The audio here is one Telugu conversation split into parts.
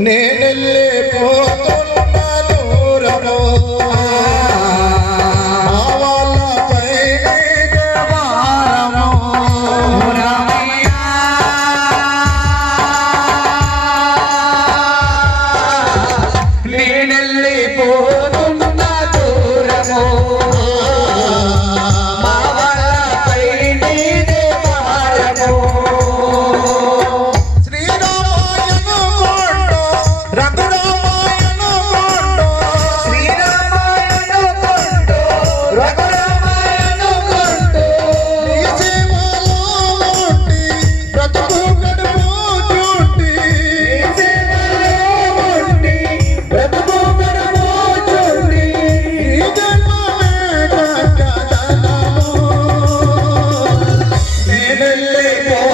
ने മെല്ലെ പോ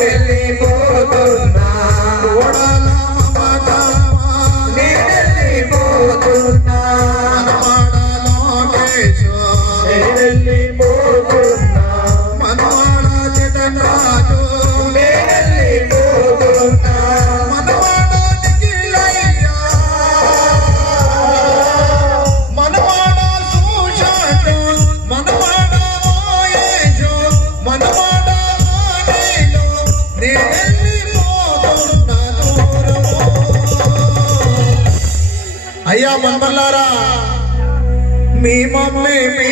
వెళ్ళిపోతున్నా అయ్యా బంబల్లారా మీ మమ్మీ మీ